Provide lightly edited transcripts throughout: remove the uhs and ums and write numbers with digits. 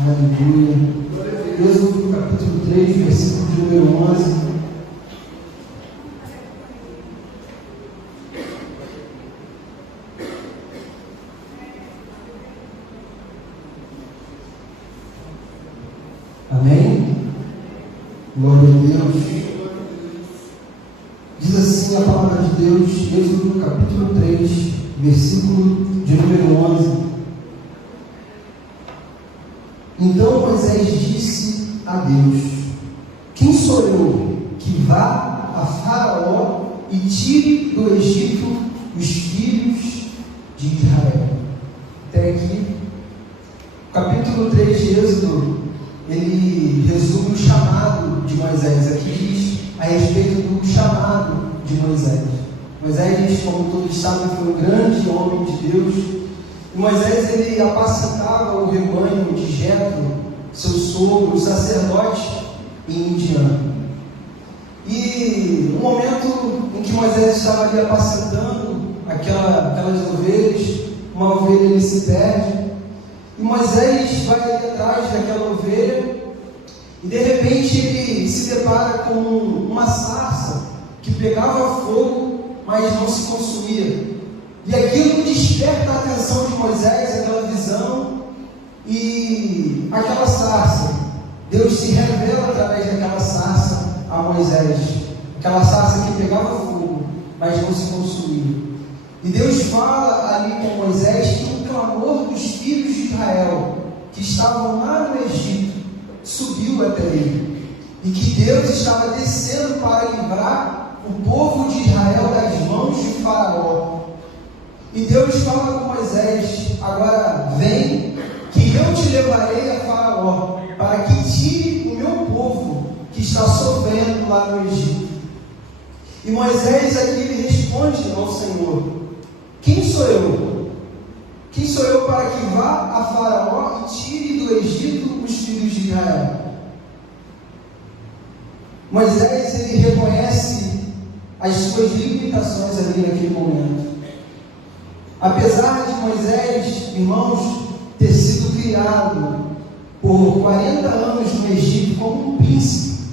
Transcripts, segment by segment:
Aleluia. Êxodo capítulo 3, versículo de número 11. Amém? Glória a Deus. Diz assim a palavra de Deus, Êxodo capítulo 3, versículo de número 11. Então Moisés disse a Deus: quem sou eu que vá a Faraó e tire do Egito os filhos de Israel? Até aqui, capítulo 3 de Êxodo, ele resume o chamado de Moisés. Aqui diz a respeito do chamado de Moisés. Moisés, como todos sabem, foi um grande homem de Deus. E Moisés, ele apacentava o rebanho de Jetro, seu sogro, sacerdote em Midian. E no momento em que Moisés estava ali apacentando aquelas ovelhas, uma ovelha ele se perde, e Moisés vai ali atrás daquela ovelha, e de repente ele se depara com uma sarça que pegava fogo, mas não se consumia. E aquilo desperta a atenção de Moisés, aquela visão, e aquela sarça, Deus se revela através daquela sarça a Moisés, aquela sarça que pegava fogo, mas não se consumia. E Deus fala ali com Moisés que o clamor dos filhos de Israel, que estavam lá no Egito, subiu até ele, e que Deus estava descendo para livrar o povo de Israel das mãos de Faraó. E Deus fala com Moisés: agora vem, que eu te levarei a Faraó, para que tire o meu povo que está sofrendo lá no Egito. E Moisés aqui ele responde ao Senhor: quem sou eu? Quem sou eu para que vá a Faraó e tire do Egito os filhos de Israel? Moisés ele reconhece as suas limitações ali naquele momento. Apesar de Moisés, irmãos, ter sido criado por 40 anos no Egito como um príncipe,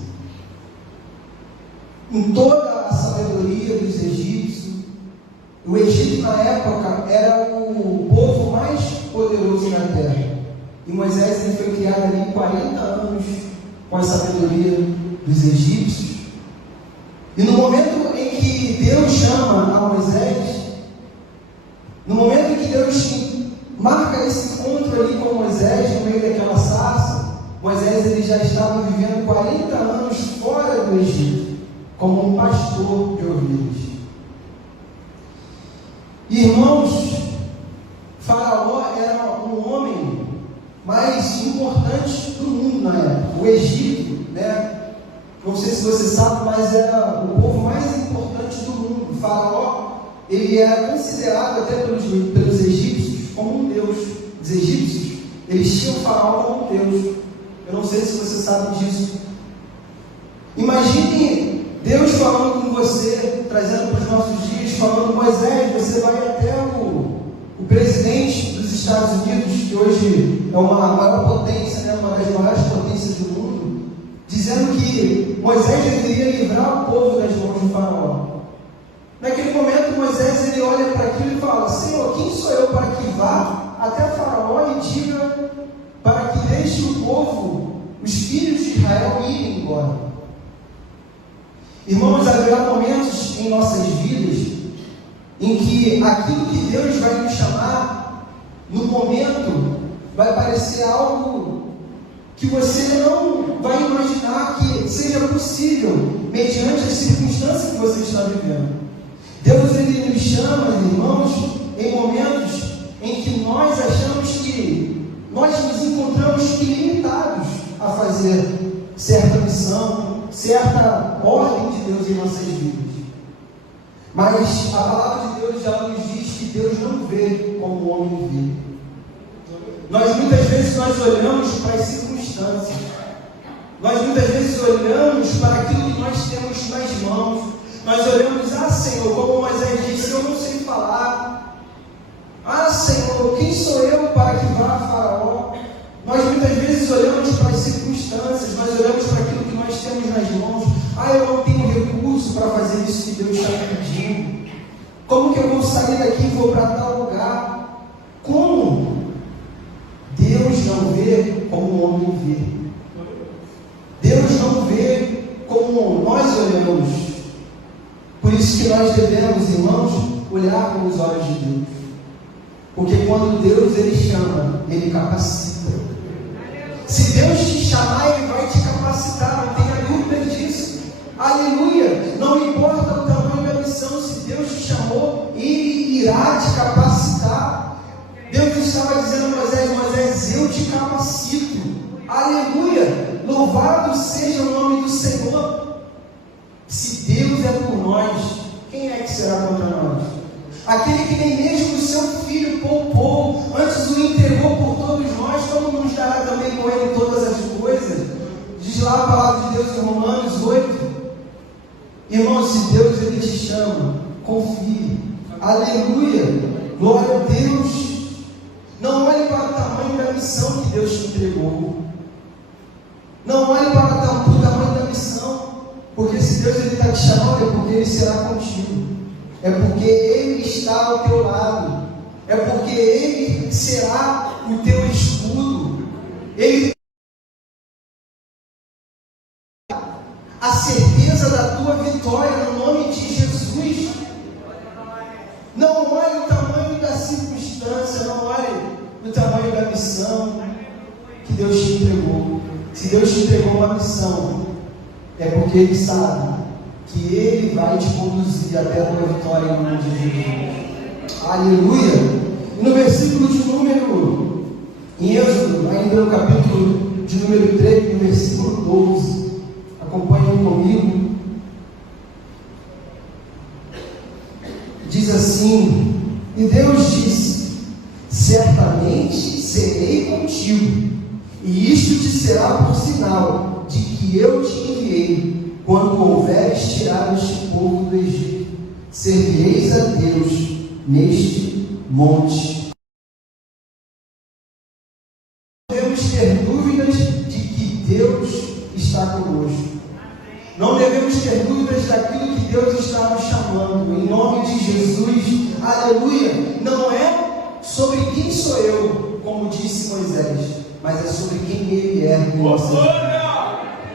em toda a sabedoria dos egípcios, o Egito na época era o povo mais poderoso na terra. E Moisés ele foi criado ali 40 anos com a sabedoria dos egípcios. E no momento em que Deus chama a Moisés, no momento em que Deus marca esse encontro ali com Moisés, no meio daquela sarça, Moisés ele já estava vivendo 40 anos fora do Egito, como um pastor de ovelhas. Irmãos, Faraó era um homem mais importante do mundo na época. O Egito, né? Não sei se você sabe, mas era o povo mais importante do mundo. Faraó, ele era considerado até pelos egípcios como um deus. Os egípcios, eles tinham Faraó como um deus. Eu não sei se você sabe disso. Imagine Deus falando com você, trazendo para os nossos dias, falando: Moisés, você vai até o presidente dos Estados Unidos, que hoje é uma maior potência, né, uma das maiores potências do mundo, dizendo que Moisés deveria livrar o povo das mãos de Faraó. Naquele momento, Moisés ele olha para aquilo e fala: Senhor, quem sou eu para que vá até Faraó e diga para que deixe o povo, os filhos de Israel, irem embora? Irmãos, haverá momentos em nossas vidas em que aquilo que Deus vai nos chamar, no momento, vai parecer algo que você não vai imaginar que seja possível, mediante as circunstâncias que você está vivendo. Deus ele nos chama, irmãos, em momentos em que nós achamos que nós nos encontramos ilimitados a fazer certa missão, certa ordem de Deus em nossas vidas. Mas a palavra de Deus já nos diz que Deus não vê como o homem vê. Muitas vezes nós olhamos para as circunstâncias, nós muitas vezes olhamos para aquilo que nós temos nas mãos. Nós olhamos: Senhor, como Moisés disse, eu não sei falar. Senhor, quem sou eu para que vá a Faraó? Nós muitas vezes circunstâncias, nós olhamos para aquilo que nós temos nas mãos. Eu não tenho recurso para fazer isso que Deus está me pedindo. Como que eu vou sair daqui e vou para tal lugar? Como? Deus não vê como o homem vê. Deus não vê como nós olhamos. Por isso que nós devemos, irmãos, olhar com os olhos de Deus. Porque quando Deus Ele chama, Ele capacita. Se Deus te chamar, Ele vai te capacitar, não tenha dúvida disso. Aleluia! Não importa o tamanho da missão, se Deus te chamou, Ele irá te capacitar. Deus estava dizendo a Moisés: Moisés, eu te capacito. Aleluia! Louvado seja o nome do Senhor. Se Deus é por nós, quem é que será contra nós? Aquele que nem mesmo o seu filho poupou, antes o entregou por todos nós, como nos dará também com ele todas as coisas? Diz lá a palavra de Deus em Romanos 8. Irmão, se Deus Ele te chama, confie. Aleluia! Glória a Deus! Não olhe para o tamanho da missão que Deus te entregou. Não olhe para o tamanho da missão. Porque se Deus está te chamando, é porque Ele será contigo. É porque Ele está ao teu lado. É porque Ele será o teu escudo. Ele a certeza da tua vitória no nome de Jesus. Não olhe o tamanho da circunstância, não olhe o tamanho da missão que Deus te entregou. Se Deus te entregou uma missão, é porque Ele sabe que Ele vai te conduzir até a tua vitória no nome de Jesus. Aleluia! E no versículo de número, em Êxodo, ainda no capítulo de número 3, no versículo 12, acompanhem comigo. Diz assim: e Deus disse: certamente serei contigo, e isto te será por sinal de que eu te enviei, quando houveres tirado este povo do Egito. Servireis a Deus neste monte. Não devemos ter dúvidas de que Deus está conosco. Não devemos ter dúvidas daquilo que Deus está nos chamando. Em nome de Jesus, aleluia. Não é sobre quem sou eu, como disse Moisés, mas é sobre quem Ele é.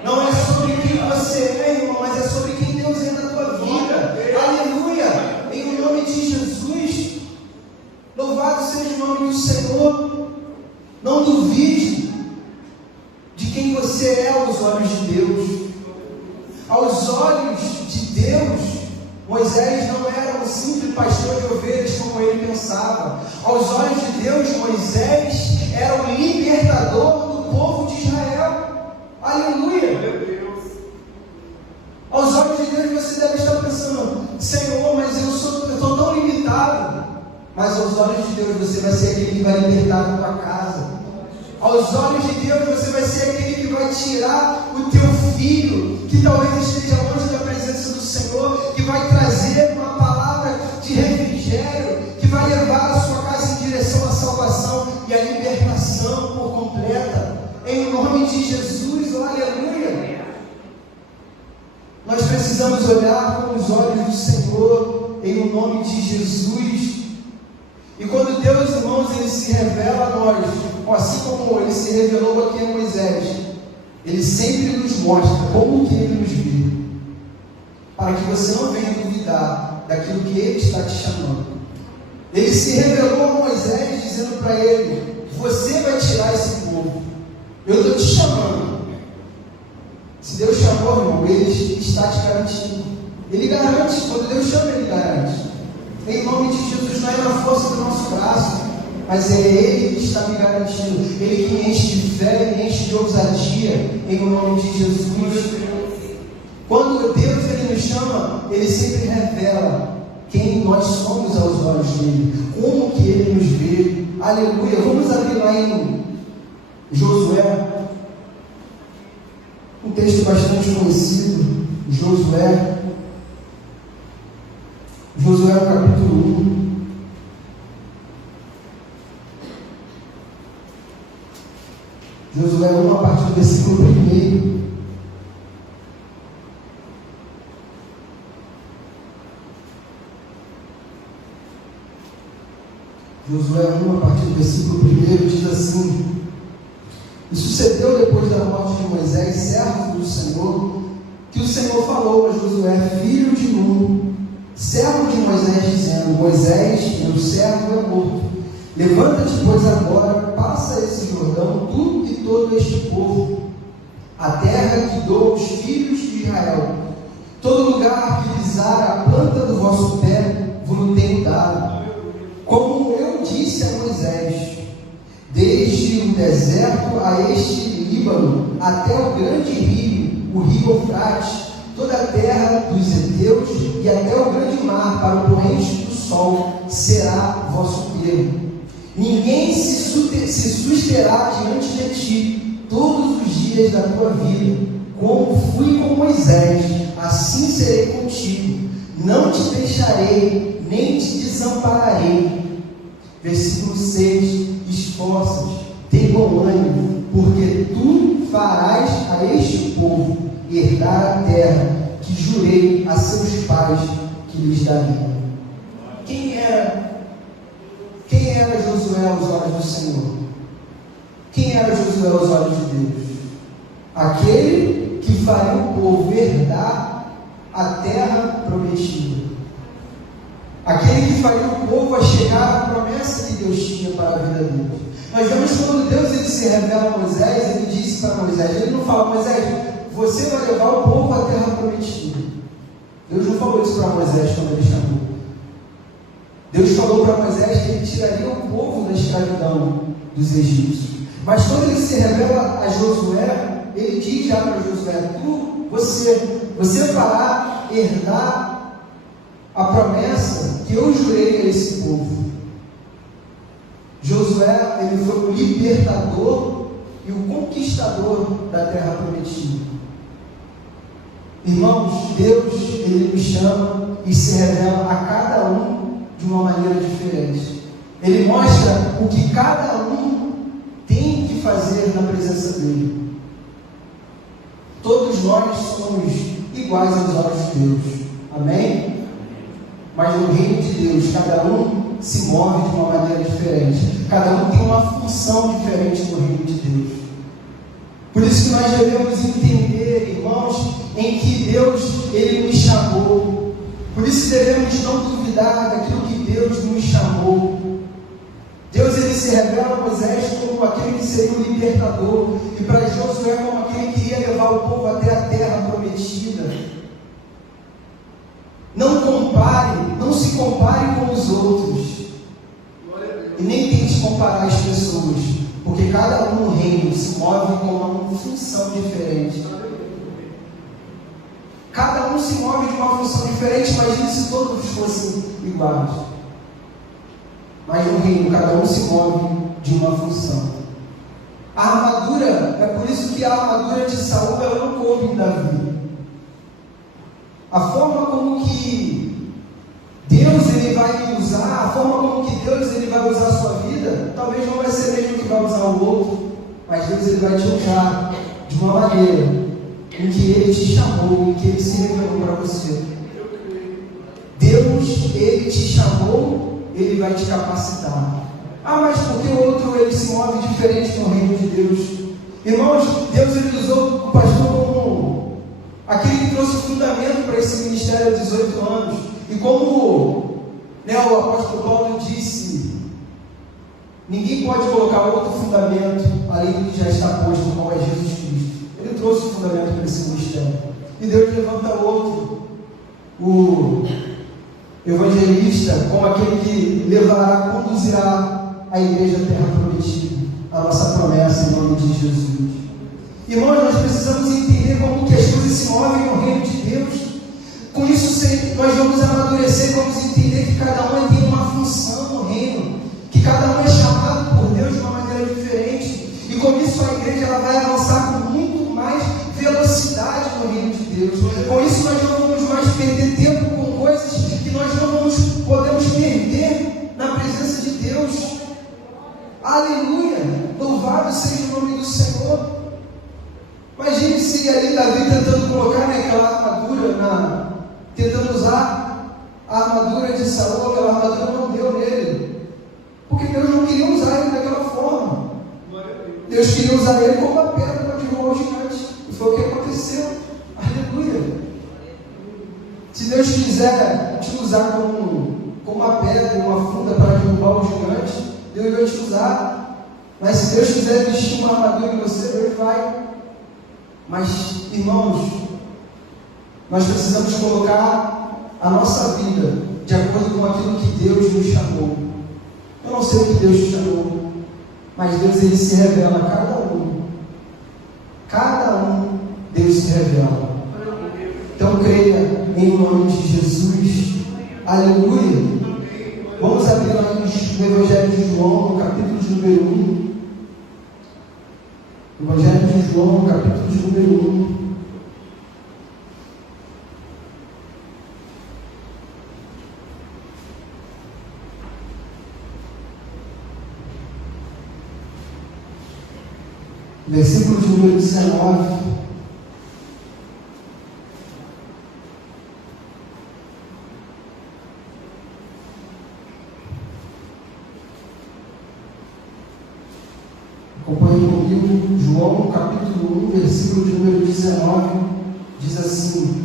Não é sobre quem você é, irmão, mas é sobre quem Deus é na tua vida. Aleluia. Em nome de Jesus, louvado seja o nome do Senhor. Não duvide de quem você é aos olhos de Deus. Aos olhos de Deus, Moisés não era um simples pastor de ovelhas como ele pensava. Aos olhos de Deus, Moisés era o libertador do povo de Israel. Aleluia! Aos olhos de Deus você deve estar pensando: Senhor, mas eu estou tão limitado. Mas aos olhos de Deus você vai ser aquele que vai libertar a tua casa. Aos olhos de Deus você vai ser aquele que vai tirar o teu filho, que talvez esteja longe da presença do Senhor, que vai trazer uma palavra de refrigério, que vai levar a sua casa em direção à salvação e à libertação por completa. Em nome de Jesus, aleluia! Nós precisamos olhar com os olhos do Senhor, em nome de Jesus. E quando Deus, irmãos, Ele se revela a nós, assim como Ele se revelou aqui a Moisés, Ele sempre nos mostra como que Ele nos vê, para que você não venha duvidar daquilo que Ele está te chamando. Ele se revelou a Moisés, dizendo para ele: você vai tirar esse povo, eu estou te chamando. Se Deus chamou, irmão, Ele está te garantindo. Ele garante, quando Deus chama, Ele garante. Em nome de Jesus, não é na força do nosso braço, mas é Ele que está me garantindo. Ele que me enche de fé, me enche de ousadia, em nome de Jesus. Quando Deus Ele nos chama, Ele sempre revela quem nós somos aos olhos dEle, como que Ele nos vê. Aleluia. Vamos abrir lá em Josué, um texto bastante conhecido. Josué capítulo 1. Josué 1, a partir do versículo 1. Josué 1, a partir do versículo 1, diz assim: E sucedeu depois da morte de Moisés, servo do Senhor, que o Senhor falou a Josué, filho de Nun, servo de Moisés, dizendo: Moisés, meu servo, é morto. Levanta-te, pois, agora, passa esse Jordão, tu e todo este povo, a terra que dou aos filhos de Israel. Todo lugar que pisar a planta do vosso pé, vos tenho dado. Como eu disse a Moisés, desde o deserto a este Líbano, até o grande rio, o rio Eufrates, toda a terra dos heteus e até o grande mar, para o poente do sol, será vosso termo. Ninguém se susterá diante de ti todos os dias da tua vida. Como fui com Moisés, assim serei contigo. Não te deixarei, nem te desampararei. Versículo 6: Esforça-te, tem bom ânimo, porque tu farás a este povo herdar a terra que jurei a seus pais que lhes daria. Quem era Josué aos olhos do Senhor? Quem era Josué aos olhos de Deus? Aquele que faria o povo herdar a terra prometida. Aquele que faria o povo a chegar à promessa que Deus tinha para a vida deles. Nós vemos quando Deus ele se revela a Moisés, ele disse para Moisés, ele não fala: Moisés, você vai levar o povo à terra prometida. Deus não falou isso para Moisés quando ele chamou. Deus falou para Moisés que ele tiraria o povo da escravidão dos egípcios. Mas quando ele se revela a Josué, ele diz já para Josué: você fará herdar a promessa que eu jurei a esse povo. Josué, ele foi o libertador e o conquistador da terra prometida. Irmãos, Deus, ele nos chama e se revela a cada um de uma maneira diferente. Ele mostra o que cada um tem que fazer na presença dele. Todos nós somos iguais aos olhos de Deus. Amém? Mas no reino de Deus, cada um se move de uma maneira diferente. Cada um tem uma função diferente no reino de Deus. Por isso que nós devemos entender, irmãos, em que Deus, ele nos chamou. Por isso devemos não duvidar daquilo que Deus nos chamou. Deus, ele se revela a Moisés como aquele que seria o libertador, e para Josué como aquele que iria levar o povo até a terra prometida. Não se compare com os outros, e nem tente comparar as pessoas, porque cada um no reino se move com uma função diferente. Cada um se move de uma função diferente. Imagine se todos fossem iguais. Mas no reino, cada um se move de uma função. A armadura, é por isso que a armadura de Saul ela não coube em Davi. A forma como que Deus ele vai me usar, a forma como que Deus ele vai usar a sua vida, talvez não vai ser mesmo que vai usar o outro, mas Deus ele vai te usar de uma maneira em que Ele te chamou, em que Ele se revelou para você. Deus, Ele te chamou, Ele vai te capacitar. Ah, mas porque o outro ele se move diferente no reino de Deus? Irmãos, Deus ele usou o pastor como aquele que trouxe o fundamento para esse ministério há 18 anos. E como o apóstolo Paulo disse, ninguém pode colocar outro fundamento além do que já está posto, como é Jesus Cristo. Ele trouxe o fundamento para esse ministério. E Deus levanta outro, o evangelista, como aquele que levará, conduzirá a igreja à terra prometida, a nossa promessa em nome de Jesus. Irmãos, nós precisamos entender como que as coisas se movem no reino de Deus. Com isso, nós vamos amadurecer, vamos entender que cada um tem uma função no reino, que cada um é chamado por Deus de uma maneira diferente. E com isso a igreja ela vai avançar com muito mais velocidade no reino de Deus. Com isso nós não vamos mais perder tempo com coisas que nós não podemos perder na presença de Deus. Aleluia! se ali Davi tentando colocar naquela armadura, tentando usar a armadura de Saul, aquela armadura não deu nele, porque Deus não queria usar ele daquela forma. Deus queria usar ele como uma pedra para derrubar o gigante, e foi o que aconteceu. Aleluia. Se Deus quiser te usar como uma pedra, uma funda para derrubar o gigante, Deus vai te usar. Mas se Deus quiser vestir uma armadura em você, Deus vai. Mas, irmãos, nós precisamos colocar a nossa vida de acordo com aquilo que Deus nos chamou. Eu não sei o que Deus te chamou, mas Deus, ele se revela a cada um. Cada um, Deus se revela. Então creia em nome de Jesus. Aleluia. Vamos abrir lá no Evangelho de João, no capítulo de número 1. Evangelho de João, no capítulo de número 1. Versículo de número 19. Acompanhe comigo, João capítulo 1, versículo de número 19, diz assim: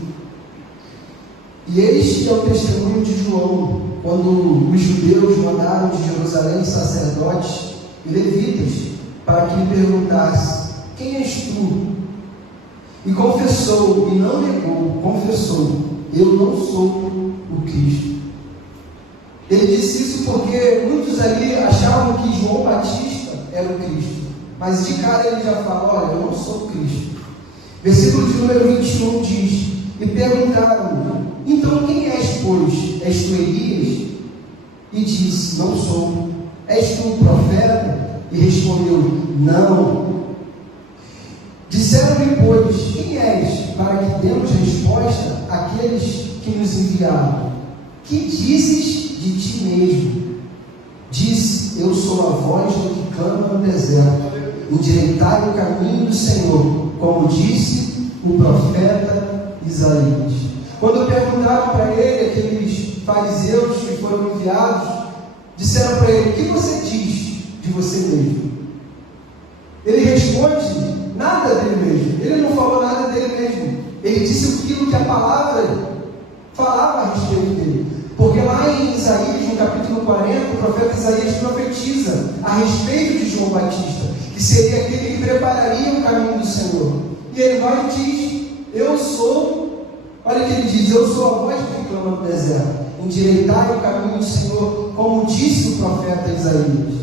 E este é o testemunho de João, quando os judeus mandaram de Jerusalém sacerdotes e levitas, para que lhe perguntasse: Quem és tu? E confessou, e não negou, confessou: Eu não sou o Cristo. Ele disse isso porque muitos ali achavam que João Batista era o Cristo, mas de cara ele já fala: Olha, eu não sou o Cristo. Versículo de número 21 diz: E perguntaram: Então quem és, pois? És tu Elias? E disse: Não sou. És tu o profeta? E respondeu: Não. Disseram-lhe, pois: Quem és? Para que demos resposta àqueles que nos enviaram. Que dizes de ti mesmo? Disse: Eu sou a voz do que clama no deserto. Endireitai o caminho do Senhor, como disse o profeta Isaías. Quando perguntaram para ele, aqueles fariseus que foram enviados, disseram para ele: O que você diz de você mesmo? Ele responde nada dele mesmo. Ele não falou nada dele mesmo. Ele disse aquilo que a palavra falava a respeito dele. Porque lá em Isaías, no capítulo 40, o profeta Isaías profetiza a respeito de João Batista, que seria aquele que prepararia o caminho do Senhor. E ele vai e diz: Eu sou, olha o que ele diz: Eu sou a voz que clama no deserto. Endireitai o caminho do Senhor, como disse o profeta Isaías.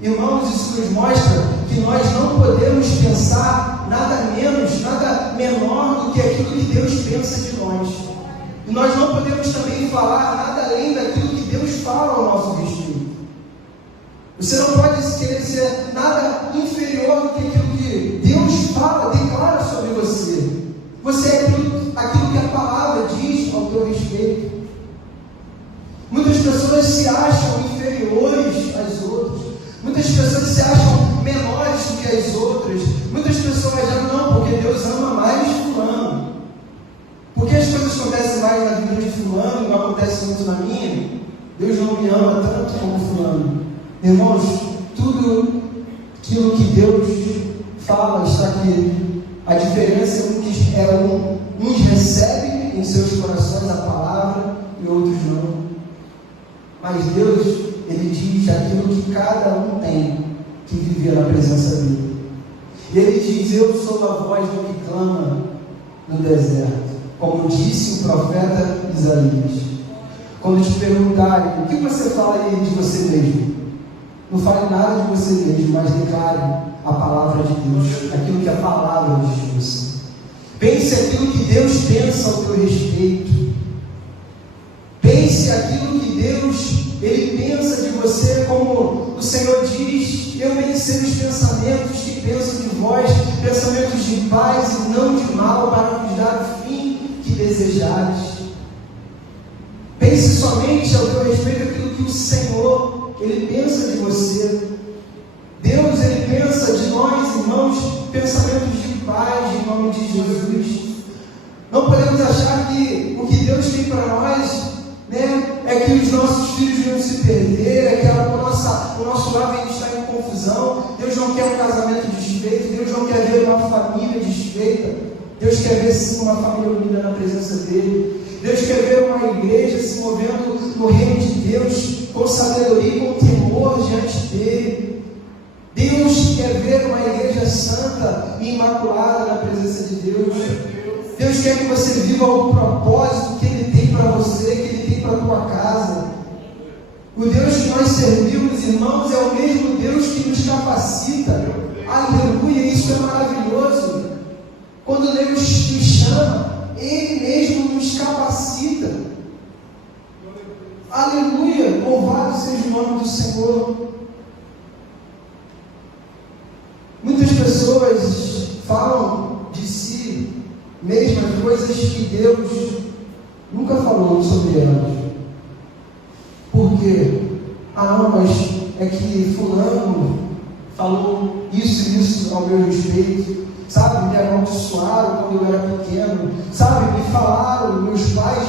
Irmãos, isso nos mostra que nós não podemos pensar nada menos, nada menor do que aquilo que Deus pensa de nós. E nós não podemos também falar nada além daquilo que Deus fala ao nosso respeito. Você não pode querer ser nada inferior do que aquilo que Deus fala, declara sobre você. Você é aquilo que a palavra diz ao teu respeito. Muitas pessoas se acham inferiores às outras. Muitas pessoas se acham menores do que as outras. Muitas pessoas já não, porque Deus ama mais fulano. Porque as coisas acontecem mais na vida de fulano e não acontecem muito na minha? Deus não me ama tanto como fulano. Irmãos, tudo aquilo que Deus fala está aqui. A diferença é que uns recebem em seus corações a palavra e outros não. Mas Deus, Ele diz aquilo que cada um tem que viver na presença dEle. E Ele diz: Eu sou a voz do que clama no deserto, como disse o profeta Isaías. Quando te perguntarem: O que você fala aí de você mesmo? Não fale nada de você mesmo, mas declare a palavra de Deus, aquilo que a palavra diz de você. Pense aquilo que Deus pensa ao teu respeito. Pense aquilo que Deus, Ele pensa de você, como o Senhor diz: Eu bem sei os pensamentos que penso de vós, pensamentos de paz e não de mal, para vos dar o fim que desejares. Pense somente ao teu respeito aquilo que o Senhor, Ele pensa de você. Deus, Ele pensa de nós, irmãos, pensamentos de paz, de nome de Jesus. Não podemos achar que o que Deus tem para nós, né, é que os nossos filhos vão se perder, é que o nosso lar vem estar em confusão. Deus não quer um casamento desfeito, Deus não quer ver uma família desfeita. Deus quer ver sim uma família unida na presença dEle. Deus quer ver uma igreja se movendo no reino de Deus com sabedoria e com temor diante dEle. Deus quer ver uma igreja santa e imaculada na presença de Deus. Deus quer que você viva o propósito que Ele tem para você, que Ele tem para a tua casa. O Deus que nós servimos, irmãos, é o mesmo Deus que nos capacita. Aleluia, isso é maravilhoso. Quando Deus nos chama, Ele mesmo nos capacita. Aleluia, louvado seja o nome do Senhor. Muitas pessoas falam de si mesmas coisas que Deus nunca falou sobre elas. Por quê? Não, mas é que fulano falou isso e isso ao meu respeito. Sabe, me amaldiçoaram quando eu era pequeno. Sabe, me falaram, meus pais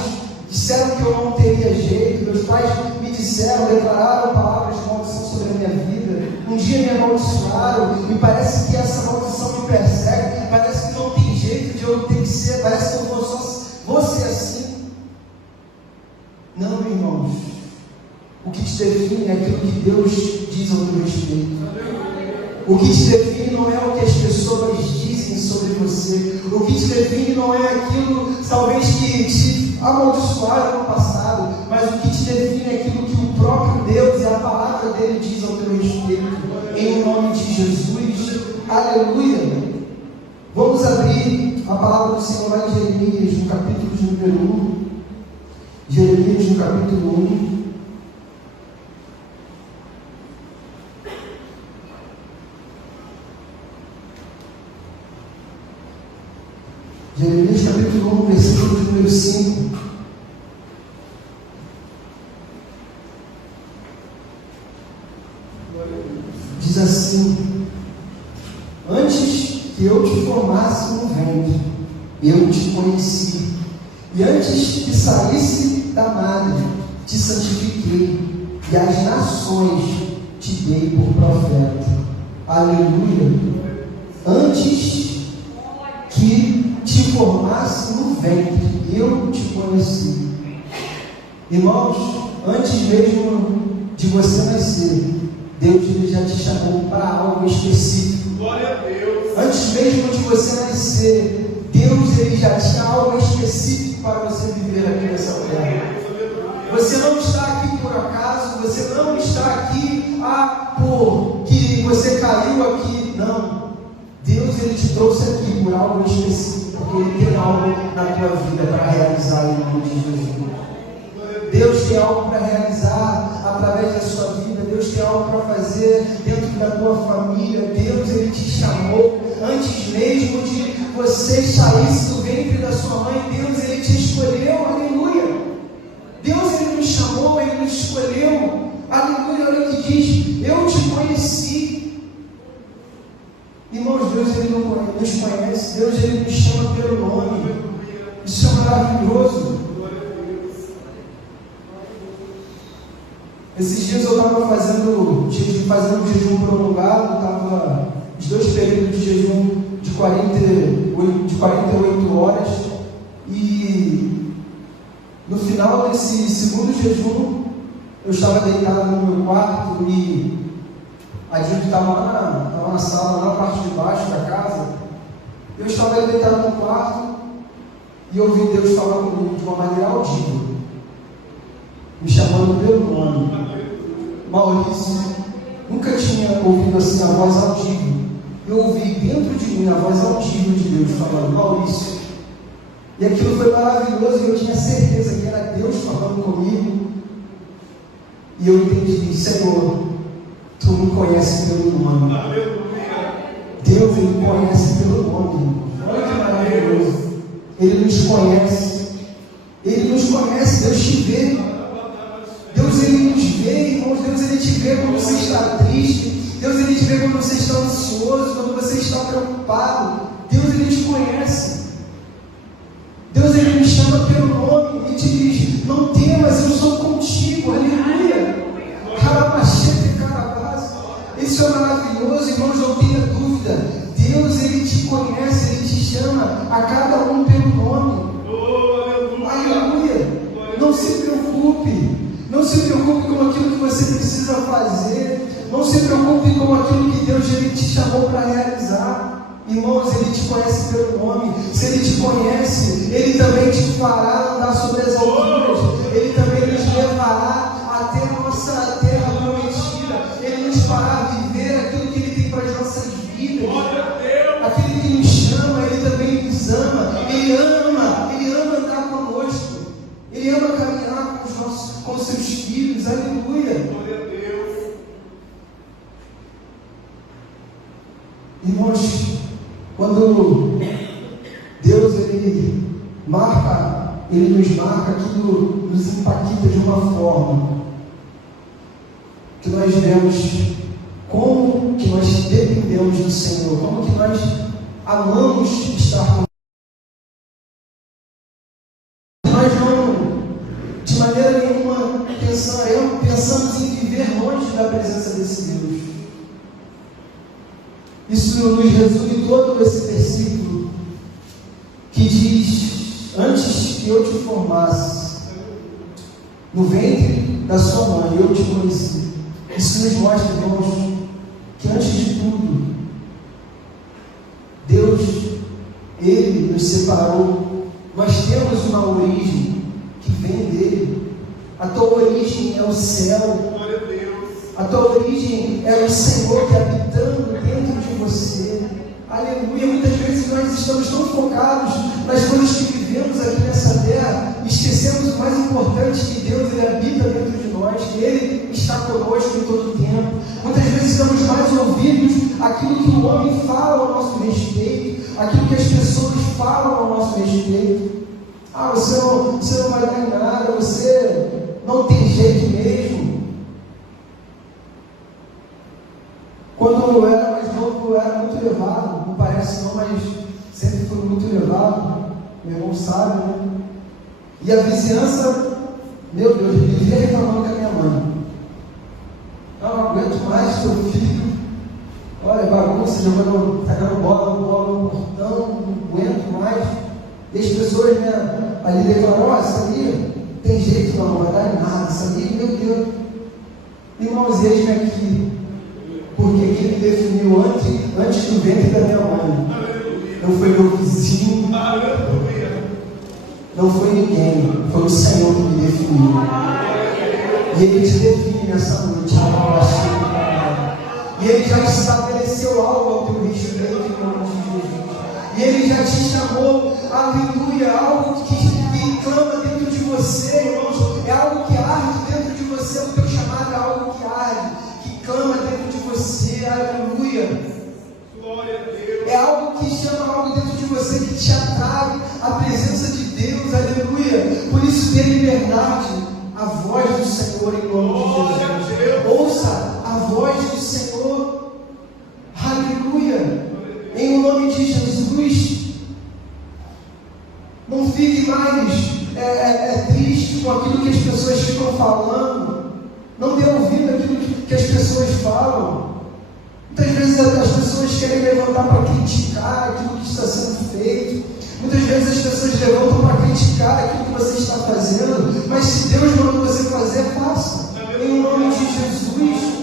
disseram que eu não teria jeito. Meus pais me disseram, declararam palavras de maldição sobre a minha vida. Um dia me amaldiçoaram e parece que essa maldição me persegue. Parece que não tem jeito de eu ter que ser. Parece que eu vou ser assim. Não, irmãos. O que te define é aquilo que Deus diz ao teu respeito. O que te define não é o que as pessoas dizem sobre você. O que te define não é aquilo, talvez, que te amaldiçoaram no passado. Mas o que te define é aquilo que o próprio Deus e a palavra dele diz ao teu respeito. Em nome de Jesus. Aleluia. Vamos abrir a palavra do Senhor lá em Jeremias, no capítulo de número 1. Jeremias, no capítulo 1. Jeremias capítulo 1, versículo de número 5. Diz assim: antes que eu te formasse no ventre, eu te conheci, e antes que saísse da madre, te santifiquei, e as nações te dei por profeta. Aleluia. Antes que te formasse no ventre, eu te conheci. Irmãos, antes mesmo de você nascer, Deus já te chamou para algo específico. Glória a Deus. Antes mesmo de você nascer, Deus já tinha algo específico para você viver aqui nessa terra. Você não está aqui por acaso, você não está aqui porque você caiu aqui, não. Deus ele te trouxe aqui por algo específico, porque Ele tem algo na tua vida para realizar em nome de Jesus. Deus tem algo para realizar através da sua vida. Deus tem algo para fazer dentro da tua família. Deus ele te chamou antes mesmo de você saísse do ventre da sua mãe. Deus ele te escolheu, aleluia. Deus ele nos chamou, ele nos escolheu, aleluia. Olha o que diz: eu te conheci. Irmãos, Deus ele nos conhece, Deus ele nos chama pelo nome. Isso é maravilhoso. Esses dias eu estava fazendo um jejum prolongado, estava os 2 períodos de jejum de 48 horas, e no final desse segundo jejum eu estava deitado no meu quarto e a Dilde estava lá na sala, lá na parte de baixo da casa. Eu estava ali deitado no quarto e eu ouvi Deus falar comigo de uma maneira audível, me chamando pelo nome. Maurício, nunca tinha ouvido assim a voz audível. Eu ouvi dentro de mim a voz audível de Deus falando: Maurício. E aquilo foi maravilhoso e eu tinha certeza que era Deus falando comigo. E eu entendi: Senhor, Tu me conheces pelo nome. Deus ele me conhece pelo nome. Olha que maravilhoso. Ele nos conhece. Ele nos conhece, Deus te vê. Deus ele nos vê, irmãos. Deus ele te vê quando você está triste. Deus ele te vê quando você está ansioso, quando você está preocupado. Deus ele te conhece. conhece. Deus, Ele me chama pelo nome e te diz: não temas, eu sou contigo. Aleluia. Isso é maravilhoso, irmãos, não tenha dúvida. Deus, Ele te conhece, Ele te chama a cada um pelo nome. Aleluia. Não se preocupe. Não se preocupe com aquilo que você precisa fazer. Não se preocupe com aquilo que Deus, Ele te chamou para realizar. Irmãos, Ele te conhece pelo nome. Se Ele te conhece, Ele também te fará andar sobre as alturas. Ele também nos levará até a nossa terra prometida. Ele nos fará viver aquilo que Ele tem para as nossas vidas. Aquele que nos chama, Ele também nos ama. Ele ama andar conosco. Ele ama caminhar com os seus filhos. Aleluia. Irmãos, quando Deus Ele nos marca, aquilo nos impacta de uma forma que nós vemos como que nós dependemos do Senhor, como que nós amamos estar com Ele. Nós não, de maneira nenhuma, pensamos em viver longe da presença desse Deus. Isso nos resume todo esse versículo que diz: antes que eu te formasse no ventre da sua mãe, eu te conheci. Isso nos mostra, irmãos, que antes de tudo, Deus, Ele nos separou. Nós temos uma origem que vem dele. A tua origem é o céu. A tua origem é o Senhor que habitando dentro de você. Aleluia. Muitas vezes nós estamos tão focados nas coisas que vivemos aqui nessa terra, esquecemos o mais importante, que Deus, Ele habita dentro de nós, que Ele está conosco em todo o tempo. Muitas vezes estamos mais ouvidos aquilo que o homem fala ao nosso respeito, aquilo que as pessoas falam ao nosso respeito. Você não vai dar em nada, você não tem jeito mesmo. Quando eu era mais novo, eu era muito levado, não parece não, mas sempre fui muito levado, meu irmão sabe, né? E a vizinhança, meu Deus, vivia reclamando com a minha mãe. Não aguento mais seu filho, olha, bagunça, tacando bola no portão, não aguento mais. E as pessoas, né, ali declararam: isso ali não tem jeito não vai dar em nada, isso ali, meu Deus. Irmãos, eis-me aqui. Porque quem me definiu antes do ventre da minha mãe não foi meu vizinho, não foi ninguém, foi o Senhor que me definiu. E Ele te define nessa noite. E Ele já te estabeleceu algo ao teu respeito em nome de Jesus. E Ele já te chamou, aleluia, algo que clama dentro de você, irmãos. É algo que arde dentro de você. O teu chamado é algo que arde, que clama dentro de você, aleluia. Glória a Deus. É algo que chama algo dentro de você, que te atrai a presença de Deus, aleluia. Por isso, dê liberdade à voz do Senhor em nome de Jesus. Ouça a voz do Senhor, aleluia. Em nome de Jesus. Não fique mais triste com aquilo que as pessoas ficam falando. Não dê ouvido àquilo que as pessoas falam. Muitas vezes as pessoas querem levantar para criticar aquilo que está sendo feito. Muitas vezes as pessoas levantam para criticar aquilo que você está fazendo. Mas se Deus mandou você fazer, faça. Em nome de Jesus.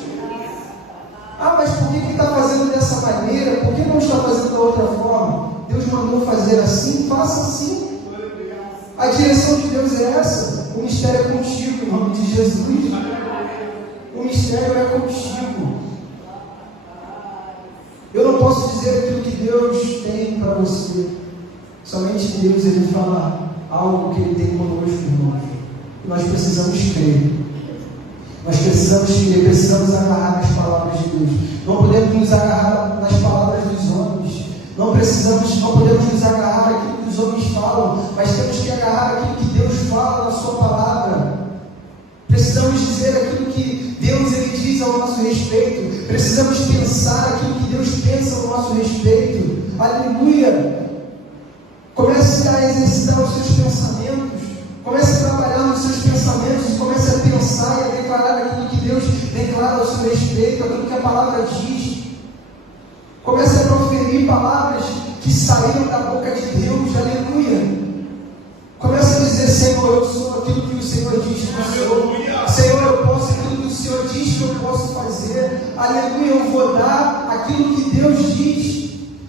Mas por que está fazendo dessa maneira? Por que não está fazendo da outra forma? Deus mandou fazer assim, faça assim. A direção de Deus é essa. O mistério é contigo, em nome de Jesus. O mistério é contigo. Eu não posso dizer aquilo que Deus tem para você. Somente Deus, Ele fala algo que Ele tem conosco, irmãos. Nós precisamos crer. Nós precisamos crer, precisamos agarrar nas palavras de Deus. Não podemos nos agarrar nas palavras dos homens. Não podemos nos agarrar naquilo que os homens falam, mas temos que agarrar aquilo que Deus fala na sua palavra. Precisamos dizer aquilo que Deus Ele diz ao nosso respeito. Precisamos pensar aquilo que Deus pensa ao nosso respeito. Aleluia! Comece a exercitar os seus pensamentos. Comece a trabalhar nos seus pensamentos. Comece a pensar e a declarar aquilo que Deus declara ao seu respeito, aquilo que a palavra diz. Comece a proferir palavras que saíram da boca de Deus. Aleluia. Comece a dizer: Senhor, eu sou aquilo que o Senhor diz que eu sou. Senhor, eu posso aquilo que o Senhor diz que eu posso fazer. Aleluia. Eu vou dar aquilo que Deus diz.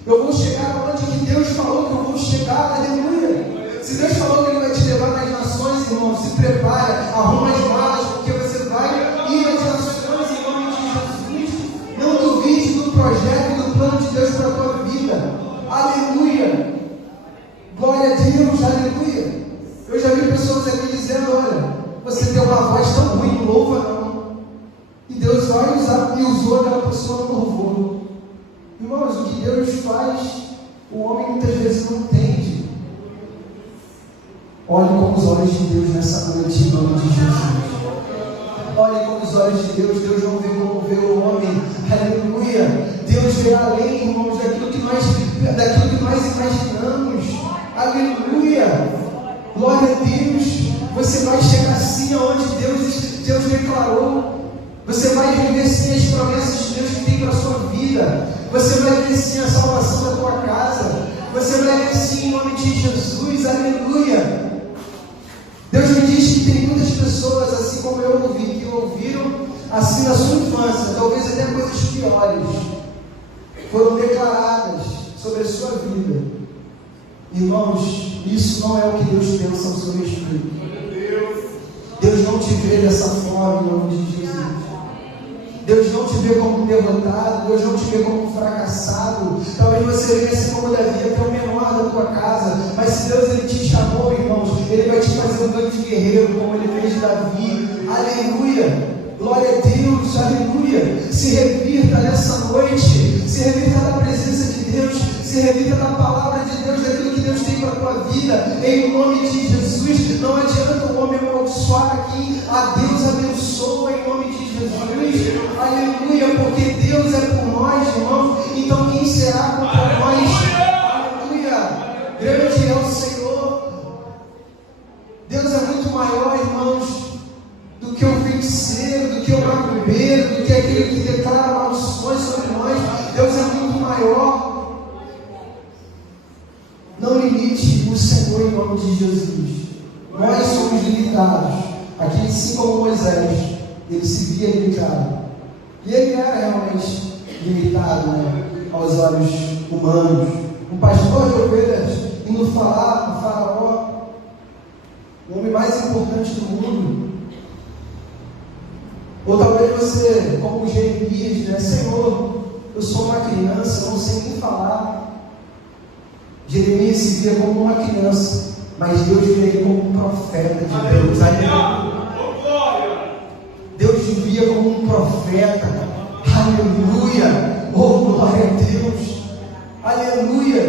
Eu vou chegar onde que Deus falou que eu vou chegar. Aleluia. Se Deus falou que Ele vai te levar nas nações, irmão, se prepara, arruma as malas, porque você vai ir às nações em nome de Jesus. Não duvide do projeto e do plano de Deus para a tua vida. Aleluia. Glória a Deus. Aleluia. Eu já vi pessoas aqui dizendo: olha, você tem uma voz tão ruim, não louva não. E Deus vai usar, e usou aquela pessoa no louvor. Irmãos, o que Deus faz, o homem muitas vezes não entende. Olhe com os olhos de Deus nessa noite, em nome de Jesus. Olhe com os olhos de Deus. Deus não vê como vê o homem. Aleluia. Deus vê além, irmãos, daquilo que nós imaginamos. Aleluia. Glória a Deus. Você vai chegar assim aonde Deus declarou. Você vai viver sim as promessas de Deus que tem para a sua vida. Você vai ver sim a salvação da tua casa. Você vai ver sim em nome de Jesus. Aleluia. Deus me diz que tem muitas pessoas, assim como eu ouvi, que ouviram assim na sua infância, talvez até coisas piores, foram declaradas sobre a sua vida. Irmãos, isso não é o que Deus pensa ao seu respeito. Deus não te vê dessa forma, em nome de Jesus. Deus não te vê como derrotado. Deus não te vê como fracassado. Talvez você venha assim como Davi, que é o menor da tua casa. Mas se Deus ele te chamou, irmãos, Ele vai te fazer um grande guerreiro, como Ele fez de Davi. Aleluia. Glória a Deus. Aleluia. Se revirta nessa noite. Se revirta da presença de Deus. Se revirta da palavra de Deus, daquilo que Deus tem para a tua vida. Em nome de Jesus. Não adianta o homem amaldiçoar aqui. A Deus abençoa em nome de Jesus. Aleluia, porque Deus é por nós, irmãos. Então quem será contra nós? Aleluia. Grande é o Senhor. Deus é muito maior, irmãos, do que o feiticeiro, do que o macumbeiro, do que aquele que declara maldições sobre nós. Deus é muito maior. Não limite o Senhor em nome de Jesus. Nós somos limitados. Aqui, assim como Moisés, ele se via limitado. E ele era realmente limitado, né, aos olhos humanos. Um pastor de ovelhas indo falar com o faraó, o homem mais importante do mundo. Ou talvez você, como Jeremias, né, Senhor, eu sou uma criança, eu não sei nem falar. Jeremias se via como uma criança, mas Deus via ele como um profeta de Deus. Aleluia. Deus te via como um profeta. Aleluia. Oh, glória a Deus. Aleluia.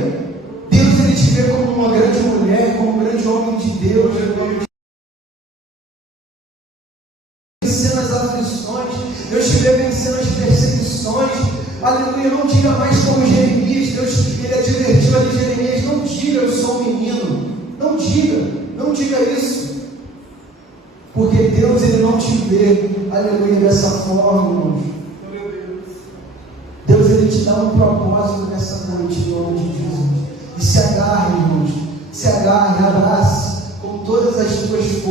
Deus ele te vê como uma grande mulher, como um grande homem de Deus. Vencendo as aflições, Deus te vê vencendo as perseguições. Aleluia. Não diga mais como Jeremias. Deus ele advertiu a Jeremias: não diga eu sou um menino. Não diga isso. Porque Deus ele não te vê, aleluia, dessa forma, irmãos. Deus ele te dá um propósito nessa noite, em nome de Jesus. E se agarre, irmãos. Se agarre, abrace com todas as tuas forças.